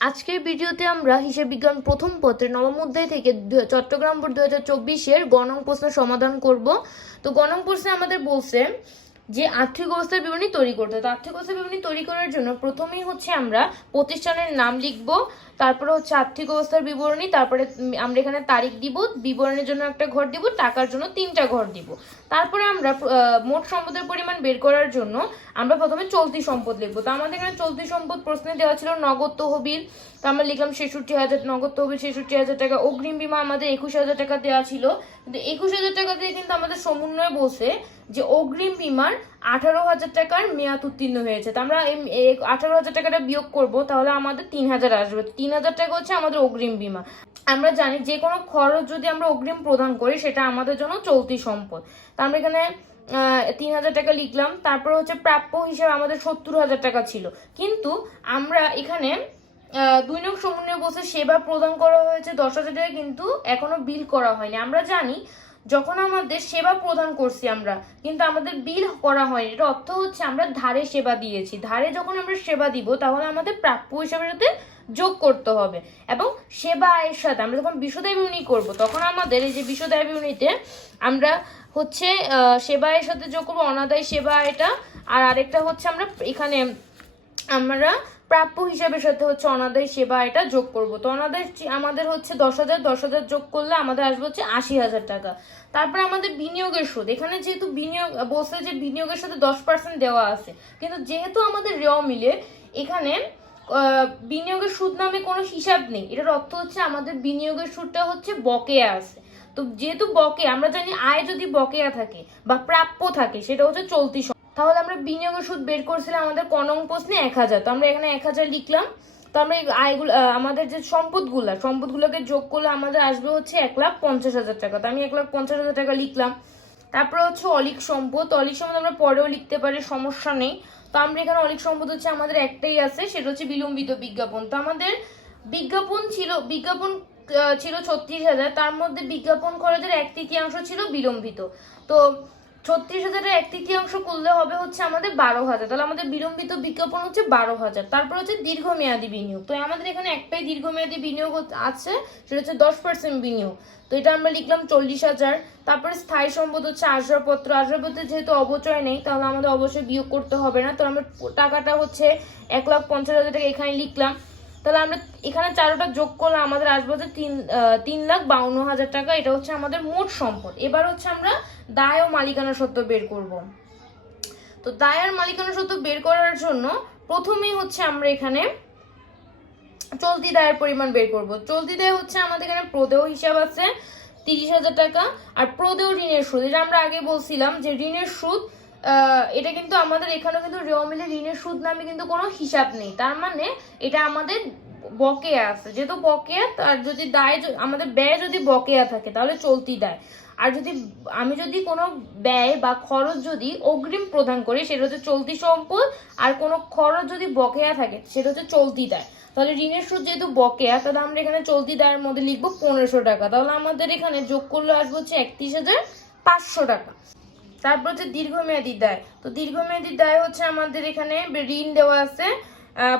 আজকের ভিডিওতে আমরা হিসাব বিজ্ঞান প্রথম পত্রে নবম অধ্যায় থেকে চট্টগ্রাম বোর্ড দু হাজার চব্বিশের গণং প্রশ্ন সমাধান করব। তো গণং প্রশ্নে আমাদের বলছে যে আর্থিক অবস্থার বিবরণী তৈরি করতে হবে। তো আর্থিক অবস্থার বিবরণী তৈরি করার জন্য প্রথমেই হচ্ছে আমরা প্রতিষ্ঠানের নাম লিখব, তারপরে হচ্ছে আর্থিক অবস্থার বিবরণী, তারপরে আমরা এখানে তারিখ দিব, বিবরণের জন্য একটা ঘর দিব, টাকার জন্য তিনটা ঘর দিব। তারপরে আমরা মোট সম্পদের পরিমাণ বের করার জন্য আমরা প্রথমে চলতি সম্পদ লিখব। তো আমাদের এখানে চলতি সম্পদ প্রশ্নে দেওয়া ছিল নগদ তহবিল, তো আমরা লিখলাম ছেষট্টি হাজার, নগদ তহবিল ছেষট্টি হাজার টাকা, অগ্রিম বিমা আমাদের একুশ হাজার টাকা দেওয়া ছিল। কিন্তু একুশ হাজার টাকা দিয়ে কিন্তু আমাদের সমন্বয় বসে যে অগ্রিম বিমার আঠারো হাজার টাকার মেয়াদ উত্তীর্ণ হয়েছে। তো আমরা এই আঠারো হাজার টাকাটা বিয়োগ করব, তাহলে আমাদের তিন হাজার আসবে। তিন হাজার টাকা হচ্ছে আমাদের অগ্রিম বিমা আমরা জানি যে কোনো খরচ যদি আমরা অগ্রিম প্রদান করি, সেটা আমাদের জন্য চলতি সম্পদ। তা আমরা এখানে তিন হাজার টাকা লিখলাম, তারপর হচ্ছে প্রাপ্য হিসাবে আমাদের সত্তর হাজার টাকা ছিল। কিন্তু আমরা এখানে দুই নং সমন্বয় বসে সেবা প্রদান করা হয়েছে দশ হাজার টাকা, কিন্তু এখনও বিল করা হয়নি। আমরা জানি যখন আমাদের সেবা প্রদান করছি আমরা, কিন্তু আমাদের বিল করা হয়নি। এটা অর্থ হচ্ছে আমরা ধারে সেবা দিয়েছি। ধারে যখন আমরা সেবা দিব, তাহলে আমাদের প্রাপ্য হিসাবে সাথে যোগ করতে হবে। এবং সেবা আয়ের সাথে আমরা যখন বিশদায় বিবরণী করব, তখন আমাদের এই যে বিশদায় বিবরণীতে আমরা হচ্ছে সেবা আয়ের সাথে যোগ করব, অনাদায় সেবা এটা, আর আরেকটা হচ্ছে আমরা এখানে আমরা প্রাপ্য হিসাবের সাথে হচ্ছে অনাদায় সেবা এটা যোগ করব। তো অনাদায় আমাদের হচ্ছে দশ হাজার দশ হাজার যোগ করলে আমাদের আসবে হচ্ছে আশি হাজার টাকা। তারপরে আমাদের বিনিয়োগের সুদ। এখানে যেহেতু বিনিয়োগ বসে যে বিনিয়োগের সাথে দশ পার্সেন্ট দেওয়া আছে, কিন্তু যেহেতু আমাদের রেওয়া মিলে এখানে বিনিয়োগের সুদ নামে কোনো হিসাব নেই। এটার অর্থ হচ্ছে আমাদের বিনিয়োগের সুদটা হচ্ছে বকেয়া আছে। তো যেহেতু বকে আমরা জানি আয় যদি বকেয়া থাকে বা প্রাপ্য থাকে, সেটা হচ্ছে চলতি। তাহলে আমরা বিনিয়োগের সুদ বের করছিলাম, আমাদের কনং প্রশ্নে এক হাজার। তো আমরা এখানে এক হাজার লিখলাম। তো আমরা এই আয়গুলো আমাদের যে সম্পদগুলা, সম্পদগুলোকে যোগ করলে আমাদের আসবে হচ্ছে এক লাখ পঞ্চাশ হাজার টাকা। তো আমি এক লাখ পঞ্চাশ হাজার টাকা লিখলাম। তারপরে হচ্ছে অলিক সম্পদ। অলিক সম্পদ আমরা পরেও লিখতে পারি, সমস্যা নেই। তো আমরা এখানে অলিক সম্পদ হচ্ছে আমাদের একটাই আছে, সেটা হচ্ছে বিলম্বিত বিজ্ঞাপন। তো আমাদের বিজ্ঞাপন ছিল বিজ্ঞাপন ছিল ছত্রিশ হাজার। তার মধ্যে বিজ্ঞাপন খরচের এক তৃতীয়াংশ ছিল বিলম্বিত। তো ছত্রিশ হাজারের এক তৃতীয়াংশ করলে হবে হচ্ছে আমাদের বারো হাজার। তাহলে আমাদের বিলম্বিত বিজ্ঞাপন হচ্ছে বারো হাজার। তারপর হচ্ছে দীর্ঘমেয়াদী বিনিয়োগ। তো আমাদের এখানে একটাই দীর্ঘমেয়াদী বিনিয়োগ আছে, সেটা হচ্ছে দশ পার্সেন্ট বিনিয়োগ। তো এটা আমরা লিখলাম চল্লিশ হাজার। তারপরে স্থায়ী সম্পদ হচ্ছে আসবাবপত্র। আসবাবপত্রের যেহেতু অবচয় নেই, তাহলে আমাদের অবশ্যই বিয়োগ করতে হবে না। তো আমরা টাকাটা হচ্ছে এক লাখ পঞ্চাশ হাজার টাকা এখানে লিখলাম। তাহলে আমরা এখানে চারোটা যোগ করলে আমাদের আসবে হচ্ছে তিন তিন লাখ বাউন্ন হাজার টাকা। এটা হচ্ছে আমাদের মোট সম্পদ। এবার হচ্ছে আমরা দায় ও মালিকানা সত্ত্ব বের করব। তো দায় আর মালিকানা সত্ত্ব বের করার জন্য প্রথমেই হচ্ছে আমরা এখানে চলতি দায়ের পরিমাণ বের করব। চলতি দায় হচ্ছে আমাদের এখানে প্রদেয় হিসাব আছে তিরিশ হাজার টাকা। আর প্রদেয় ঋণের সুদ এটা আমরা আগে বলছিলাম যে ঋণের সুদ এটা কিন্তু আমাদের এখানে কিন্তু রেওয়া ঋণের সুদ নামে কিন্তু কোনো হিসাব নেই। তার মানে এটা আমাদের বকেয়া আছে। যেহেতু বকেয়া তার যদি দায় আমাদের ব্যয় যদি বকেয়া থাকে, তাহলে চলতি দায়। আর যদি আমি যদি কোনো ব্যয় বা খরচ যদি অগ্রিম প্রদান করি, সেটা হচ্ছে চলতি সম্পদ, আর কোনো খরচ যদি বকেয়া থাকে, সেটা হচ্ছে চলতি দায়। তাহলে ঋণের সুদ যেহেতু বকেয়া, তাহলে আমরা এখানে চলতি দায়ের মধ্যে লিখব পনেরোশো টাকা। তাহলে আমাদের এখানে যোগ করলে আসবে হচ্ছে একত্রিশ হাজার পাঁচশো টাকা। তারপর হচ্ছে দীর্ঘমেয়াদী দায়। তো দীর্ঘমেয়াদী দায় হচ্ছে আমাদের এখানে ঋণ দেওয়া আছে।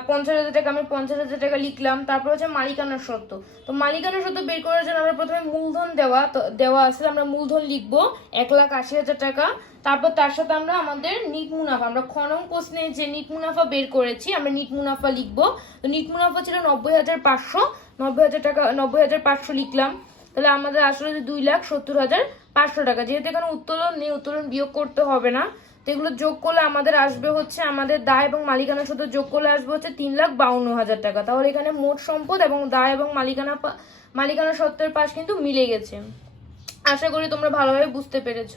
পঞ্চাশ হাজার টাকা, আমি পঞ্চাশ হাজার টাকা লিখলাম। তারপর হচ্ছে মালিকানা সত্ত্ব তো মালিকানা সত্ত্ব বের করার জন্য আমরা প্রথমে মূলধন দেওয়া দেওয়া আছে, আমরা মূলধন লিখব এক লাখ আশি হাজার টাকা। তারপর তার সাথে আমরা আমাদের নিট মুনাফা, আমরা খনন প্রশ্নে যে নিট মুনাফা বের করেছি, আমরা নিট মুনাফা লিখব। তো নিট মুনাফা ছিল নব্বই হাজার পাঁচশো, নব্বই হাজার টাকা, নব্বই হাজার পাঁচশো লিখলাম। তাহলে আমাদের আসলে দুই লাখ সত্তর হাজার পাঁচশো টাকা। যেহেতু এখানে উত্তোলন নেই, উত্তোলন বিয়োগ করতে হবে না। তো এগুলো যোগ করলে আমাদের আসবে হচ্ছে আমাদের দায় এবং মালিকানা সাথে যোগ করলে আসবে হচ্ছে তিন লাখ বাউন্ন হাজার টাকা। তাহলে এখানে মোট সম্পদ এবং দায় এবং মালিকানা মালিকানা সত্ত্বের পাশ কিন্তু মিলে গেছে। আশা করি তোমরা ভালোভাবে বুঝতে পেরেছ।